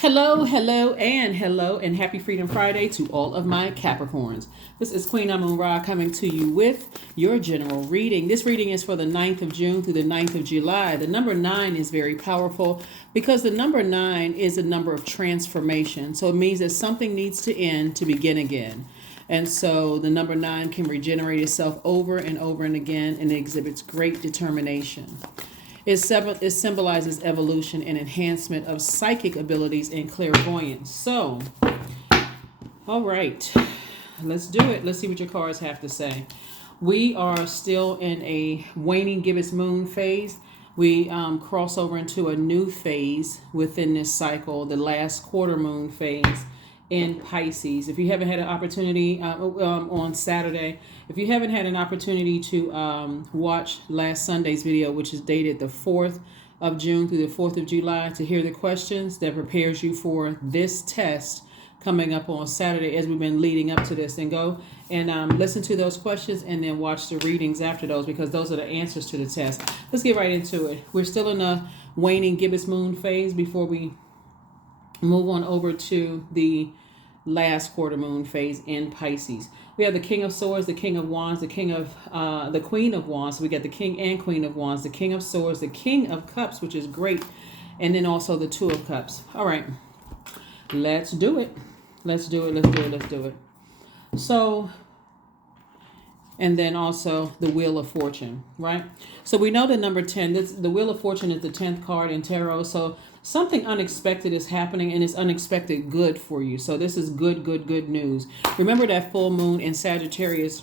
Hello, hello, and happy Freedom Friday to all of my Capricorns. This is Queen Amun Ra coming to you with your general reading. This reading is for the 9th of June through the 9th of July. The number 9 is very powerful because the number 9 is a number of transformation. So it means that something needs to end to begin again. And so the number 9 can regenerate itself over and over and again, and it exhibits great determination. It symbolizes evolution and enhancement of psychic abilities and clairvoyance. So, all right, let's do it. Let's see what your cards have to say. We are still in a waning gibbous moon phase. We cross over into a new phase within this cycle, the last quarter moon phase in Pisces. If you haven't had an opportunity on Saturday, if you haven't had an opportunity to watch last Sunday's video, which is dated the 4th of June through the 4th of July, to hear the questions that prepares you for this test coming up on Saturday as we've been leading up to this, then go and listen to those questions and then watch the readings after those, because those are the answers to the test. Let's get right into it. We're still in a waning gibbous moon phase before we move on over to the last quarter moon phase in Pisces. We have the King of Swords, the King of Wands, the Queen of Wands. So we got the King and Queen of Wands, the King of Swords, the King of Cups, which is great, and then also the Two of Cups. All right, let's do it. Let's do it. So, and then also the Wheel of Fortune, right? So we know the number 10, the Wheel of Fortune is the 10th card in tarot. So something unexpected is happening, and it's unexpected good for you. So this is good news. Remember that full moon in Sagittarius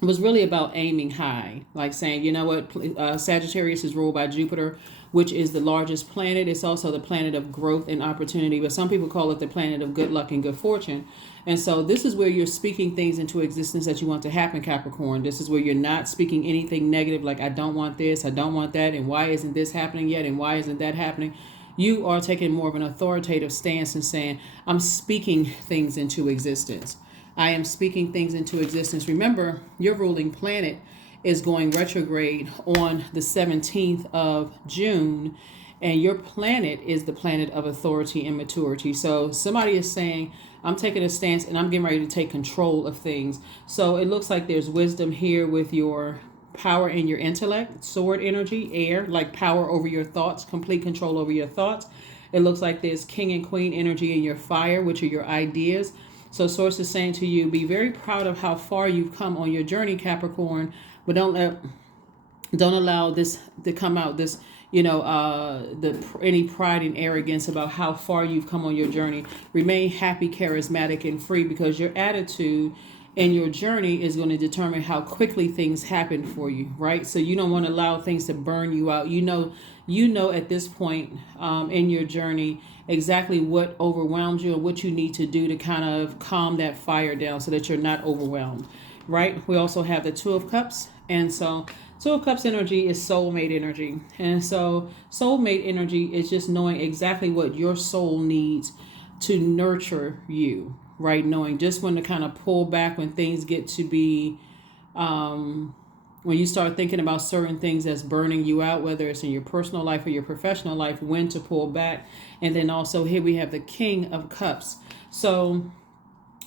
was really about aiming high, like saying, you know what, Sagittarius is ruled by Jupiter, which is the largest planet. It's also the planet of growth and opportunity, but some people call it the planet of good luck and good fortune. And so this is where you're speaking things into existence that you want to happen, Capricorn. This is where you're not speaking anything negative, like I don't want this, I don't want that, and why isn't this happening yet, and why isn't that happening? You are taking more of an authoritative stance and saying, I'm speaking things into existence. I am speaking things into existence. Remember, your ruling planet is going retrograde on the 17th of June, and your planet is the planet of authority and maturity. So somebody is saying, I'm taking a stance and I'm getting ready to take control of things. So it looks like there's wisdom here with your power in your intellect, sword energy, air, like power over your thoughts, complete control over your thoughts. It looks like there's king and queen energy in your fire, which are your ideas. So source is saying to you, be very proud of how far you've come on your journey, Capricorn, but don't allow this to come out, this, any pride and arrogance about how far you've come on your journey. Remain happy, charismatic, and free, because your attitude and your journey is going to determine how quickly things happen for you, right? So you don't want to allow things to burn you out. You know at this point in your journey exactly what overwhelms you and what you need to do to kind of calm that fire down so that you're not overwhelmed, right? We also have the Two of Cups. And so Two of Cups energy is soulmate energy. And so soulmate energy is just knowing exactly what your soul needs to nurture you, right? Knowing just when to kind of pull back when things get to be, when you start thinking about certain things that's burning you out, whether it's in your personal life or your professional life, when to pull back. And then also here we have the King of Cups. So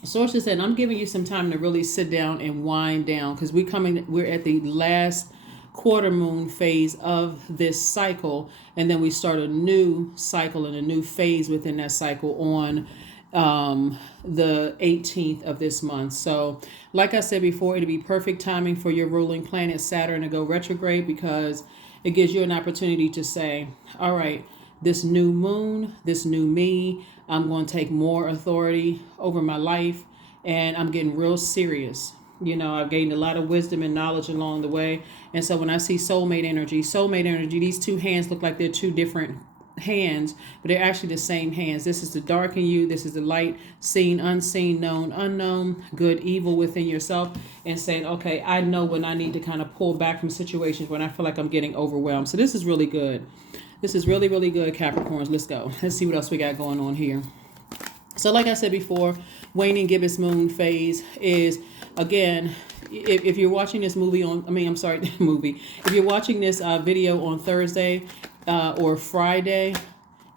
sources said, I'm giving you some time to really sit down and wind down, because we're at the last quarter moon phase of this cycle, and then we start a new cycle and a new phase within that cycle on the 18th of this month. So like I said before, it'll be perfect timing for your ruling planet Saturn to go retrograde, because it gives you an opportunity to say, all right, this new moon, this new me, I'm going to take more authority over my life, and I'm getting real serious. I've gained a lot of wisdom and knowledge along the way. And so when I see soulmate energy, these two hands look like they're two different hands, but they're actually the same hands. This is the dark in you, this is the light, seen, unseen, known, unknown, good, evil within yourself, and saying, okay, I know when I need to kind of pull back from situations when I feel like I'm getting overwhelmed. So this is really good. This is really good, Capricorns. Let's go. Let's see what else we got going on here. So like I said before, waning gibbous moon phase is, again, if you're watching this movie if you're watching this video on Thursday or Friday,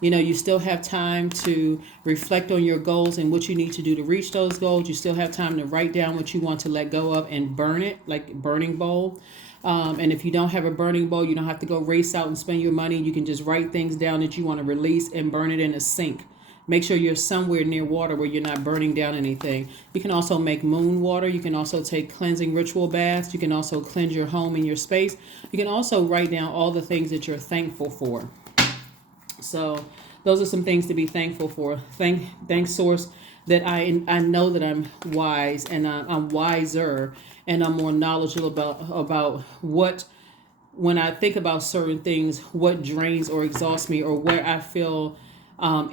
You still have time to reflect on your goals and what you need to do to reach those goals. You still have time to write down what you want to let go of and burn it, like burning bowl. And if you don't have a burning bowl, you don't have to go race out and spend your money. You can just write things down that you want to release and burn it in a sink. Make sure you're somewhere near water where you're not burning down anything. You can also make moon water. You can also take cleansing ritual baths. You can also cleanse your home and your space. You can also write down all the things that you're thankful for. So those are some things to be thankful for. Thank Source that I know that I'm wise and I'm wiser and I'm more knowledgeable about what, when I think about certain things, what drains or exhausts me or where I feel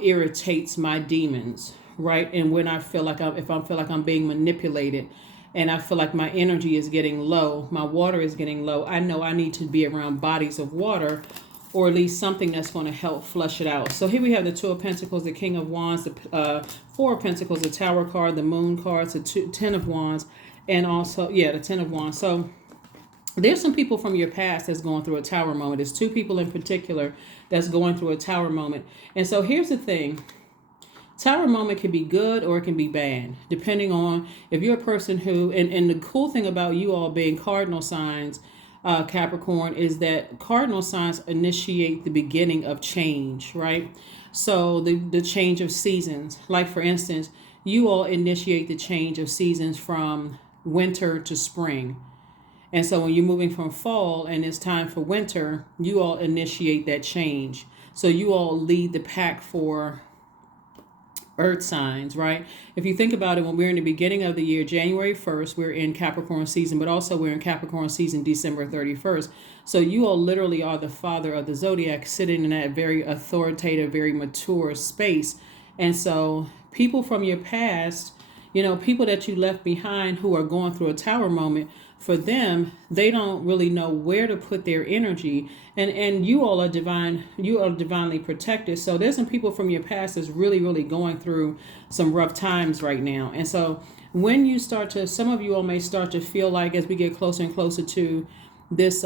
irritates my demons, right? And when I feel like if I feel like I'm being manipulated and I feel like my energy is getting low, my water is getting low, I know I need to be around bodies of water or at least something that's going to help flush it out. So here we have the Two of Pentacles, the King of Wands, the Four of Pentacles, the Tower card, the Moon cards, the Ten of Wands, and also, the Ten of Wands. So there's some people from your past that's going through a tower moment. There's two people in particular that's going through a tower moment. And so here's the thing. Tower moment can be good or it can be bad, depending on if you're a person who, and the cool thing about you all being cardinal signs, Capricorn, is that cardinal signs initiate the beginning of change, right? So the change of seasons, like for instance, you all initiate the change of seasons from winter to spring. And so when you're moving from fall and it's time for winter, you all initiate that change. So you all lead the pack for earth signs, right? If you think about it, when we're in the beginning of the year, January 1st, we're in Capricorn season, but also we're in Capricorn season December 31st. So you all literally are the father of the Zodiac, sitting in that very authoritative, very mature space. And so people from your past, people that you left behind who are going through a tower moment, for them, they don't really know where to put their energy. And you all are divinely protected. So there's some people from your past that's really, really going through some rough times right now. And so when you some of you all may start to feel like, as we get closer and closer to this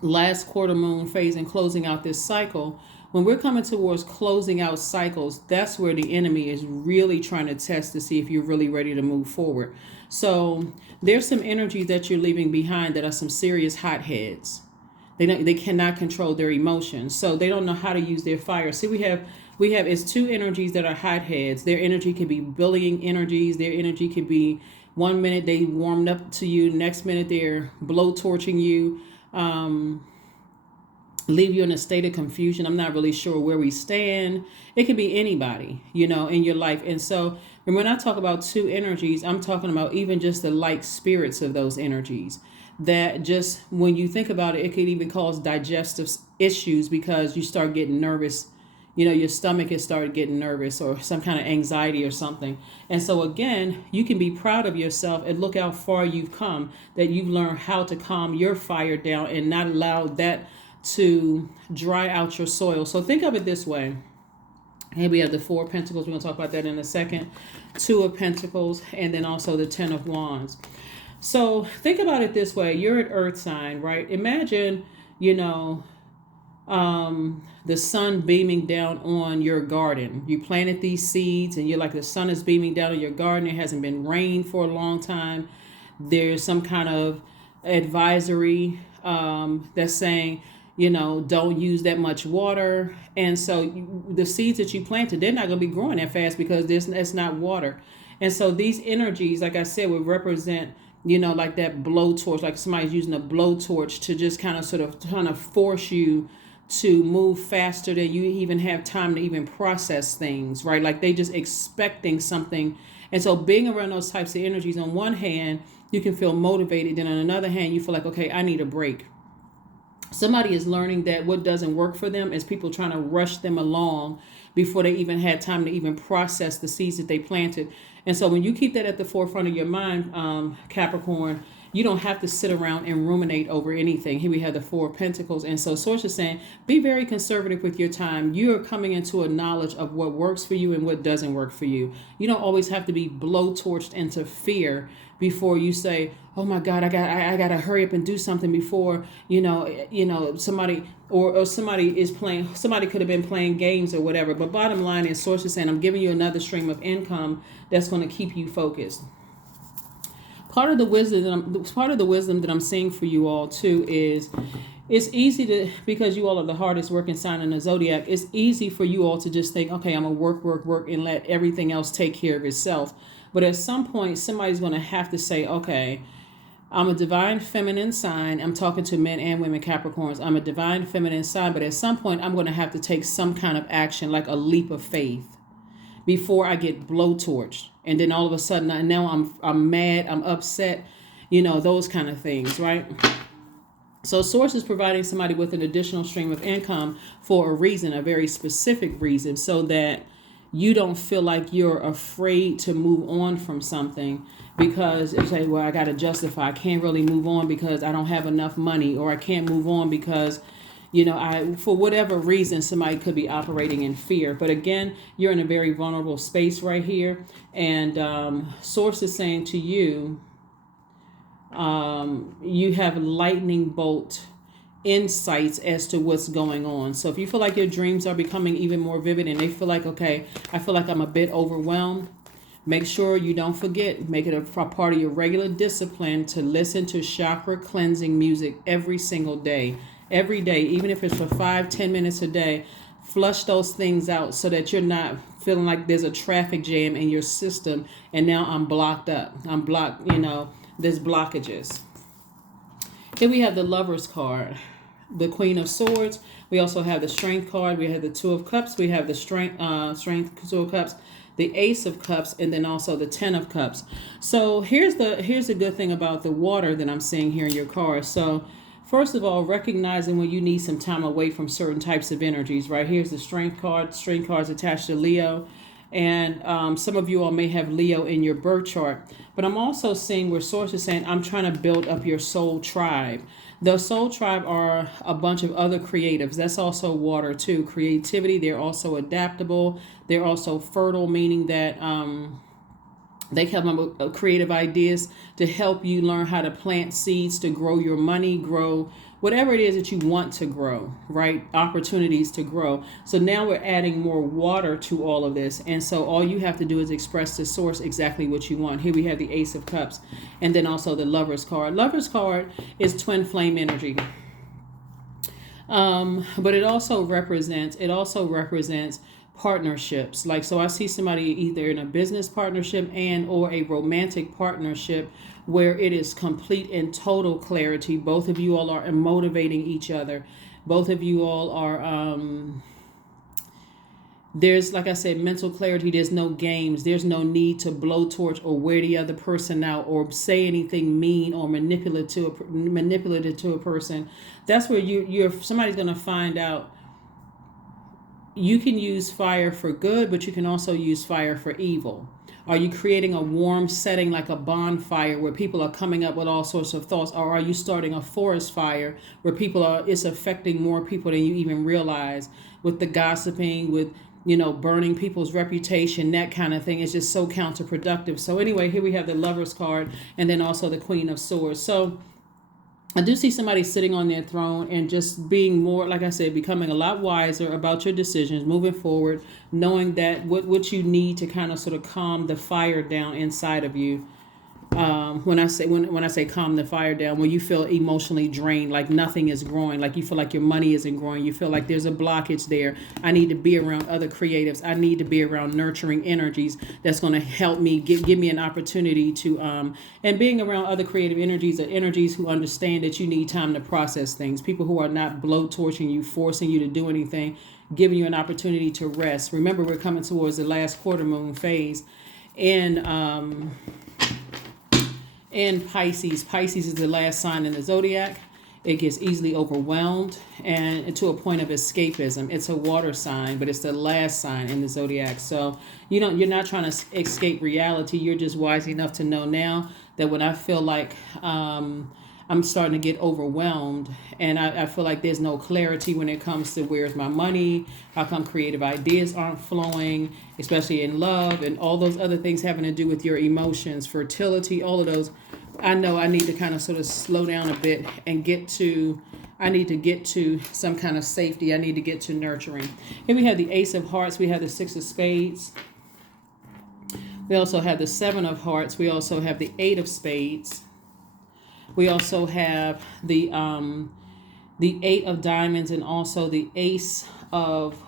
last quarter moon phase and closing out this cycle, when we're coming towards closing out cycles, that's where the enemy is really trying to test to see if you're really ready to move forward. So there's some energies that you're leaving behind that are some serious hotheads. They cannot control their emotions, so they don't know how to use their fire. See, we have it's two energies that are hotheads. Their energy can be bullying energies. Their energy can be, one minute they warmed up to you, next minute they're blowtorching you. Leave you in a state of confusion. I'm not really sure where we stand. It can be anybody, in your life. And so when I talk about two energies, I'm talking about even just the light spirits of those energies. That just, when you think about it, it could even cause digestive issues because you start getting nervous. Your stomach has started getting nervous or some kind of anxiety or something. And so again, you can be proud of yourself and look how far you've come, that you've learned how to calm your fire down and not allow that to dry out your soil. So think of it this way. Here we have the Four of Pentacles. We're going to talk about that in a second. Two of Pentacles, and then also the Ten of Wands. So think about it this way. You're an earth sign, right? Imagine, the sun beaming down on your garden. You planted these seeds and you're like, the sun is beaming down on your garden. It hasn't been rained for a long time. There's some kind of advisory that's saying, don't use that much water. And so the seeds that you planted, they're not going to be growing that fast because it's not water. And so these energies, like I said, would represent, like that blowtorch, like somebody's using a blowtorch to just kind of force you to move faster than you even have time to even process things, right? Like they just expecting something. And so being around those types of energies, on one hand, you can feel motivated. Then on another hand, you feel like, okay, I need a break. Somebody is learning that what doesn't work for them is people trying to rush them along before they even had time to even process the seeds that they planted. And so when you keep that at the forefront of your mind, Capricorn, you don't have to sit around and ruminate over anything. Here we have the Four of Pentacles. And so Source is saying, be very conservative with your time. You're coming into a knowledge of what works for you and what doesn't work for you. You don't always have to be blowtorched into fear before you say, oh my God, I got to hurry up and do something before, somebody or somebody is playing, somebody could have been playing games or whatever. But bottom line is, Source is saying, I'm giving you another stream of income that's going to keep you focused. Part of the wisdom that I'm seeing for you all too is, it's easy to, because you all are the hardest working sign in the zodiac, it's easy for you all to just think, okay, I'm gonna work and let everything else take care of itself. But at some point, somebody's going to have to say, okay, I'm a divine feminine sign. I'm talking to men and women Capricorns. I'm a divine feminine sign, but at some point I'm going to have to take some kind of action, like a leap of faith, before I get blowtorched. And then all of a sudden, now I'm mad, I'm upset, those kind of things, right? So Source is providing somebody with an additional stream of income for a reason, a very specific reason, so that you don't feel like you're afraid to move on from something because it's like, well, I got to justify. I can't really move on because I don't have enough money, or I can't move on because, for whatever reason, somebody could be operating in fear. But again, you're in a very vulnerable space right here. And Source is saying to you, you have lightning bolt insights as to what's going on. So if you feel like your dreams are becoming even more vivid and they feel like, okay, I feel like I'm a bit overwhelmed, make sure you don't forget, make it a part of your regular discipline to listen to chakra cleansing music every single day. Every day, even if it's for 5-10 minutes a day, flush those things out so that you're not feeling like there's a traffic jam in your system and now I'm blocked up. I'm blocked, there's blockages. Here we have the Lovers card, the Queen of Swords. We also have the Strength card. We have the Two of Cups. We have the Strength Two of Cups, the Ace of Cups, and then also the Ten of Cups. So here's the good thing about the water that I'm seeing here in your card. So first of all, recognizing when you need some time away from certain types of energies, right? Here's the Strength card. Strength card is attached to Leo. And some of you all may have Leo in your birth chart. But I'm also seeing where Source is saying, I'm trying to build up your soul tribe. The soul tribe are a bunch of other creatives. That's also water too. Creativity. They're also adaptable. They're also fertile, meaning that they come up with creative ideas to help you learn how to plant seeds, to grow your money, grow whatever it is that you want to grow, right? Opportunities to grow. So now we're adding more water to all of this. And so all you have to do is express to Source exactly what you want. Here we have the Ace of Cups and then also the Lovers card. Lovers card is twin flame energy. But it also represents partnerships. Like, so I see somebody either in a business partnership and or a romantic partnership where it is complete and total clarity. Both of you all are motivating each other. Both of you all are, there's, like I said, mental clarity. There's no games. There's no need to blowtorch or wear the other person out or say anything mean or manipulative to a person. That's where somebody's going to find out you can use fire for good, but you can also use fire for evil. Are you creating a warm setting like a bonfire where people are coming up with all sorts of thoughts? Or are you starting a forest fire where it's affecting more people than you even realize, with the gossiping, with, burning people's reputation, that kind of thing is just so counterproductive. So anyway, here we have the Lovers card and then also the Queen of Swords. So I do see somebody sitting on their throne and just being more, like I said, becoming a lot wiser about your decisions, moving forward, knowing that what you need to kind of sort of calm the fire down inside of you. When I say calm the fire down, when you feel emotionally drained, like nothing is growing, like you feel like your money isn't growing, you feel like there's a blockage there. I need to be around other creatives. I need to be around nurturing energies that's going to help me give me an opportunity to and being around other creative energies are energies who understand that you need time to process things. People who are not blowtorching you, forcing you to do anything, giving you an opportunity to rest. Remember, we're coming towards the last quarter moon phase, and Pisces. Pisces is the last sign in the zodiac. It gets easily overwhelmed and to a point of escapism. It's a water sign, but it's the last sign in the zodiac. So you're not trying to escape reality. You're just wise enough to know now that when I feel like I'm starting to get overwhelmed and I feel like there's no clarity when it comes to where's my money, how come creative ideas aren't flowing, especially in love and all those other things having to do with your emotions, fertility, all of those. I know I need to kind of sort of slow down a bit and I need to get to some kind of safety. I need to get to nurturing. Here we have the Ace of Hearts. We have the Six of Spades. We also have the Seven of Hearts. We also have the Eight of Spades. We also have the Eight of Diamonds and also the Ace of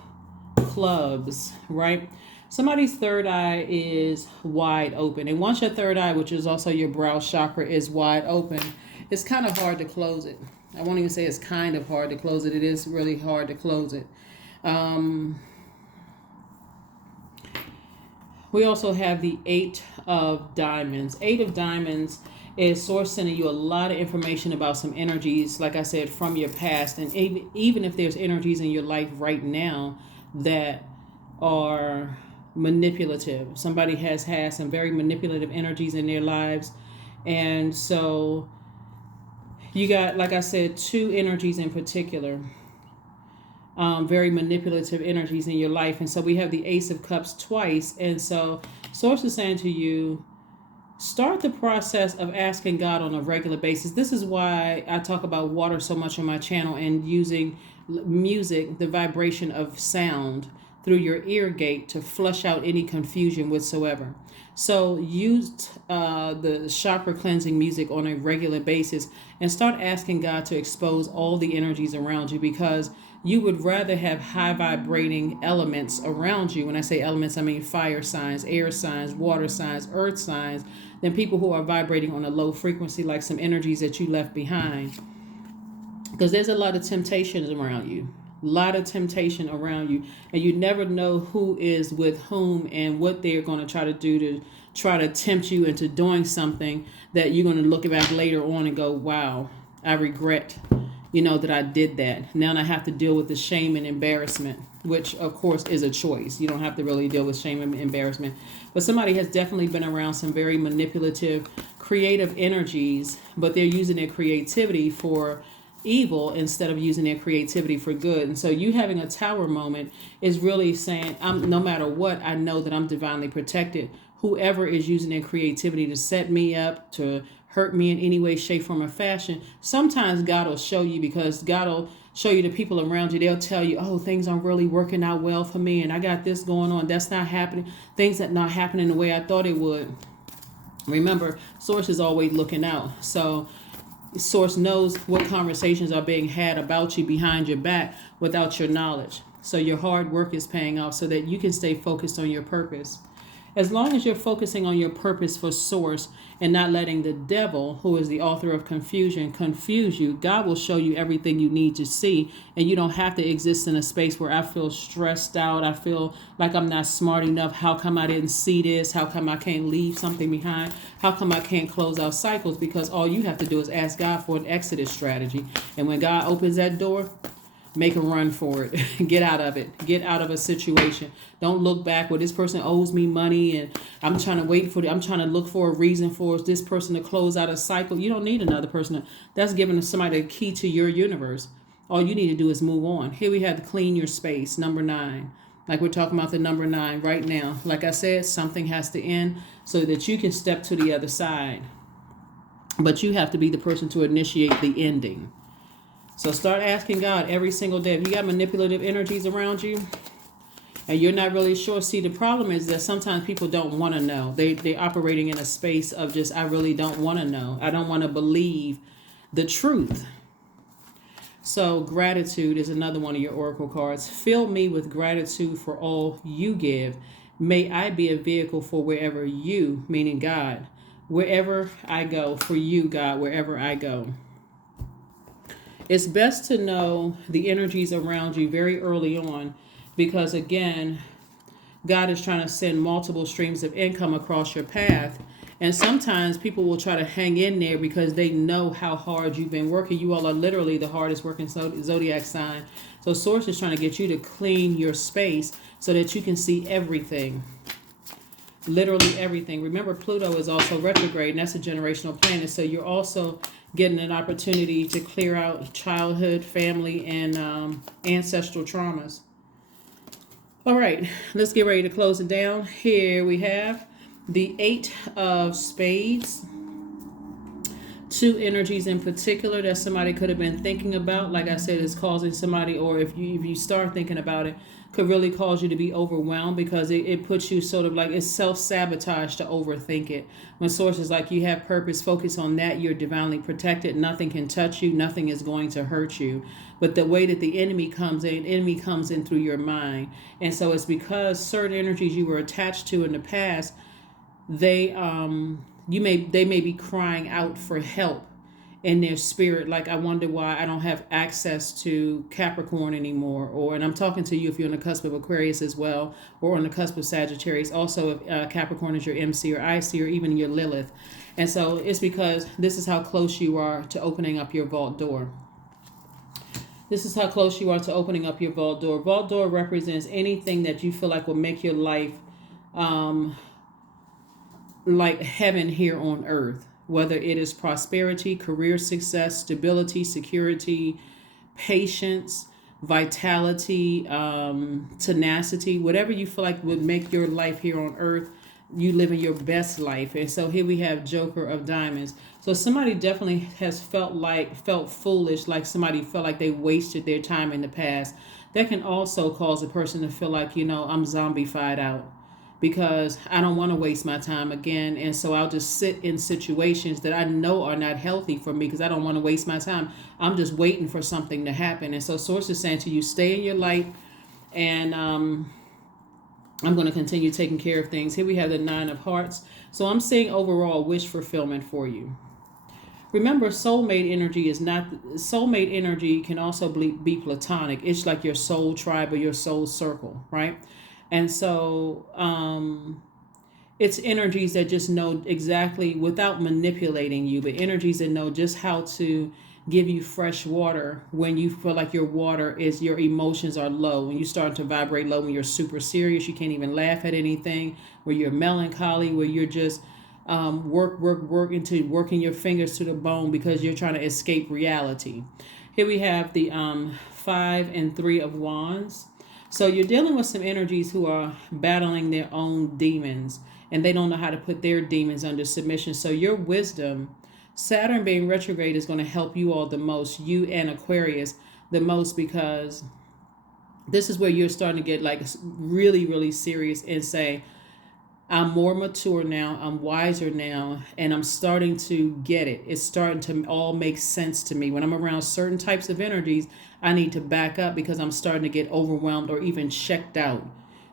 Clubs, right? Somebody's third eye is wide open. And once your third eye, which is also your brow chakra, is wide open, it's kind of hard to close it. I won't even say it's kind of hard to close it. It is really hard to close it. We also have the Eight of Diamonds. Eight of Diamonds is source sending you a lot of information about some energies, like I said, from your past. And even if there's energies in your life right now that are manipulative. Somebody has had some very manipulative energies in their lives. And so you got, like I said, two energies in particular, very manipulative energies in your life. And so we have the Ace of Cups twice. And so source is saying to you, start the process of asking God on a regular basis. This is why I talk about water so much on my channel and using music, the vibration of sound through your ear gate to flush out any confusion whatsoever. So use the chakra cleansing music on a regular basis and start asking God to expose all the energies around you, because you would rather have high vibrating elements around you. When I say elements, I mean fire signs, air signs, water signs, earth signs, than people who are vibrating on a low frequency, like some energies that you left behind. Because there's a lot of temptations around you. A lot of temptation around you, and you never know who is with whom and what they're going to try to do to try to tempt you into doing something that you're going to look back later on and go, wow, I regret, that I did that. Now I have to deal with the shame and embarrassment, which of course is a choice. You don't have to really deal with shame and embarrassment, but somebody has definitely been around some very manipulative, creative energies, but they're using their creativity for evil instead of using their creativity for good. And so you having a tower moment is really saying, no matter what, I know that I'm divinely protected. Whoever is using their creativity to set me up, to hurt me in any way, shape, form, or fashion, sometimes God will show you, because God will show you the people around you. They'll tell you, oh, things aren't really working out well for me, and I got this going on. That's not happening. Things that not happening the way I thought it would. Remember, Source is always looking out. So Source knows what conversations are being had about you behind your back without your knowledge. So your hard work is paying off so that you can stay focused on your purpose. As long as you're focusing on your purpose for Source and not letting the devil, who is the author of confusion, confuse you, God will show you everything you need to see. And you don't have to exist in a space where I feel stressed out. I feel like I'm not smart enough. How come I didn't see this? How come I can't leave something behind? How come I can't close out cycles? Because all you have to do is ask God for an exodus strategy. And when God opens that door, make a run for it. Get out of it. Get out of a situation. Don't look back. Well, this person owes me money and I'm trying to look for a reason for this person to close out a cycle. You don't need another person. That's giving somebody a key to your universe. All you need to do is move on. Here we have to clean your space, number 9. Like we're talking about the number 9 right now. Like I said, something has to end so that you can step to the other side. But you have to be the person to initiate the ending. So start asking God every single day. If you got manipulative energies around you and you're not really sure, see, the problem is that sometimes people don't want to know. They're operating in a space of just, I really don't want to know. I don't want to believe the truth. So gratitude is another one of your oracle cards. Fill me with gratitude for all you give. May I be a vehicle for wherever you, meaning God, wherever I go, for you, God, wherever I go. It's best to know the energies around you very early on, because again, God is trying to send multiple streams of income across your path. And sometimes people will try to hang in there because they know how hard you've been working. You all are literally the hardest working zodiac sign. So Source is trying to get you to clean your space so that you can see everything. literally everything. Remember, Pluto is also retrograde, and that's a generational planet. So you're also getting an opportunity to clear out childhood, family, and ancestral traumas. All right, let's get ready to close it down. Here we have the Eight of Spades. Two energies in particular that somebody could have been thinking about. Like I said, is causing somebody, or if you start thinking about it, could really cause you to be overwhelmed, because it puts you sort of like, it's self-sabotage to overthink it. When source is like, you have purpose, focus on that, you're divinely protected, nothing can touch you, nothing is going to hurt you. But the way that the enemy comes in through your mind. And so it's because certain energies you were attached to in the past, they may be crying out for help in their spirit. Like, I wonder why I don't have access to Capricorn anymore. And I'm talking to you if you're on the cusp of Aquarius as well, or on the cusp of Sagittarius. Also, if Capricorn is your MC or IC, or even your Lilith. And so it's because this is how close you are to opening up your vault door. This is how close you are to opening up your vault door. Vault door represents anything that you feel like will make your life like heaven here on earth, whether it is prosperity, career success, stability, security, patience, vitality, tenacity, whatever you feel like would make your life here on earth, you living your best life. And so here we have Joker of Diamonds. So somebody definitely has felt foolish, like somebody felt like they wasted their time in the past. That can also cause a person to feel like, I'm zombified out, because I don't want to waste my time again. And so I'll just sit in situations that I know are not healthy for me, because I don't want to waste my time. I'm just waiting for something to happen. And so Source is saying to you, stay in your light, and I'm going to continue taking care of things. Here we have the Nine of Hearts. So I'm seeing overall wish fulfillment for you. Remember, soulmate energy can also be platonic. It's like your soul tribe or your soul circle, right? And so it's energies that just know exactly, without manipulating you, but energies that know just how to give you fresh water when you feel like your emotions are low, when you start to vibrate low, when you're super serious, you can't even laugh at anything, where you're melancholy, where you're just working your fingers to the bone because you're trying to escape reality. Here we have the 5 and 3 of Wands. So you're dealing with some energies who are battling their own demons, and they don't know how to put their demons under submission. So your wisdom, Saturn being retrograde, is going to help you all the most, you and Aquarius the most, because this is where you're starting to get like really, really serious and say, I'm more mature now, I'm wiser now, and I'm starting to get it. It's starting to all make sense to me. When I'm around certain types of energies, I need to back up, because I'm starting to get overwhelmed or even checked out.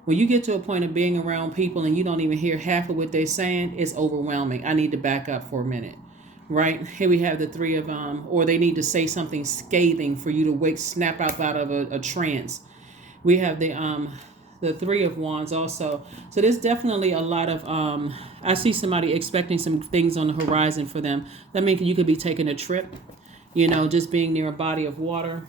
When you get to a point of being around people and you don't even hear half of what they're saying, it's overwhelming. I need to back up for a minute, right? Here we have the 3 of, or they need to say something scathing for you to snap out of a trance. We have the 3 of Wands also. So there's definitely a lot of, I see somebody expecting some things on the horizon for them. That means you could be taking a trip, just being near a body of water,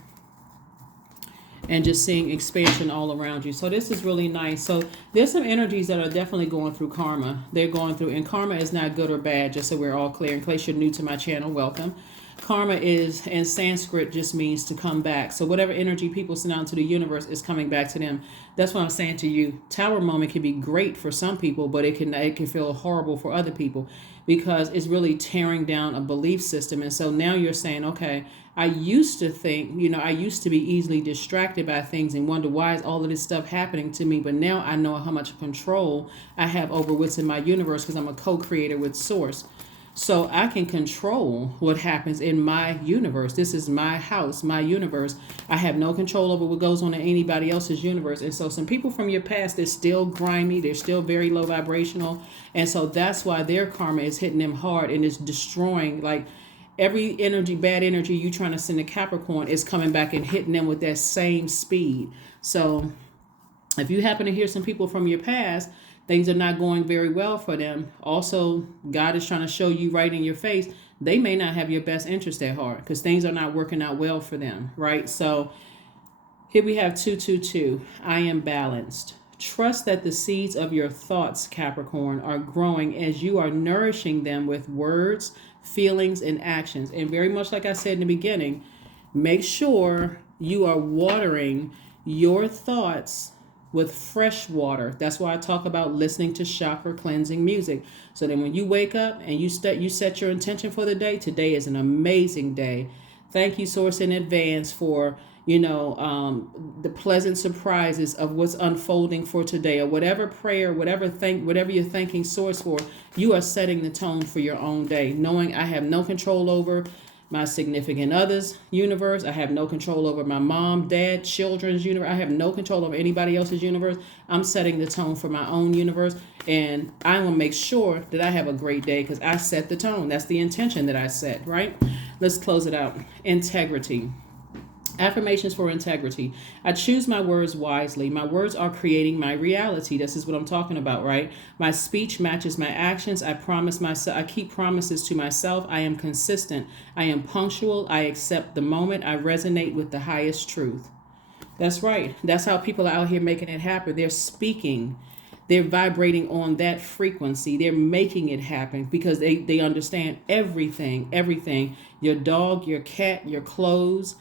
and just seeing expansion all around you. So this is really nice. So there's some energies that are definitely going through karma. They're going through, and karma is not good or bad, just so we're all clear. In case you're new to my channel, welcome. Karma is, in Sanskrit, just means to come back. So whatever energy people send out into the universe is coming back to them. That's what I'm saying to you. Tower moment can be great for some people, but it can feel horrible for other people, because it's really tearing down a belief system. And so now you're saying, okay, I used to think, I used to be easily distracted by things and wonder, why is all of this stuff happening to me? But now I know how much control I have over what's in my universe, because I'm a co-creator with Source. So I can control what happens in my universe. This is my house, my universe. I have no control over what goes on in anybody else's universe. And so some people from your past, they're still grimy. They're still very low vibrational. And so that's why their karma is hitting them hard and is destroying, like, every energy, bad energy you trying to send to Capricorn is coming back and hitting them with that same speed. So if you happen to hear some people from your past, things are not going very well for them. Also, God is trying to show you right in your face, they may not have your best interest at heart, because things are not working out well for them, right? So here we have 222. I am balanced. Trust that the seeds of your thoughts, Capricorn, are growing as you are nourishing them with words, feelings, and actions. And very much like I said in the beginning, make sure you are watering your thoughts with fresh water. That's why I talk about listening to chakra cleansing music. So then when you wake up and you set your intention for the day, today is an amazing day. Thank you, Source, in advance for the pleasant surprises of what's unfolding for today, or whatever prayer, whatever you're thanking Source for. You are setting the tone for your own day, knowing I have no control over my significant other's universe. I have no control over my mom, dad, children's universe. I have no control over anybody else's universe. I'm setting the tone for my own universe, and I will make sure that I have a great day because I set the tone. That's the intention that I set, right? Let's close it out. Integrity. Affirmations for integrity. I choose my words wisely. My words are creating my reality. This is what I'm talking about, right? My speech matches my actions. I keep promises to myself. I am consistent. I am punctual. I accept the moment. I resonate with the highest truth. That's right. That's how people are out here making it happen. They're speaking. They're vibrating on that frequency. They're making it happen because they understand everything. Your dog, your cat, your clothes,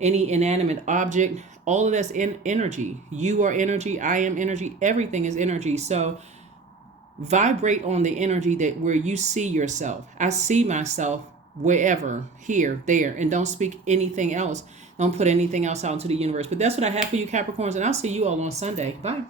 any inanimate object, all of that's in energy. You are energy. I am energy. Everything is energy. So vibrate on the energy that where you see yourself. I see myself wherever, here, there, and don't speak anything else. Don't put anything else out into the universe. But that's what I have for you, Capricorns, and I'll see you all on Sunday. Bye.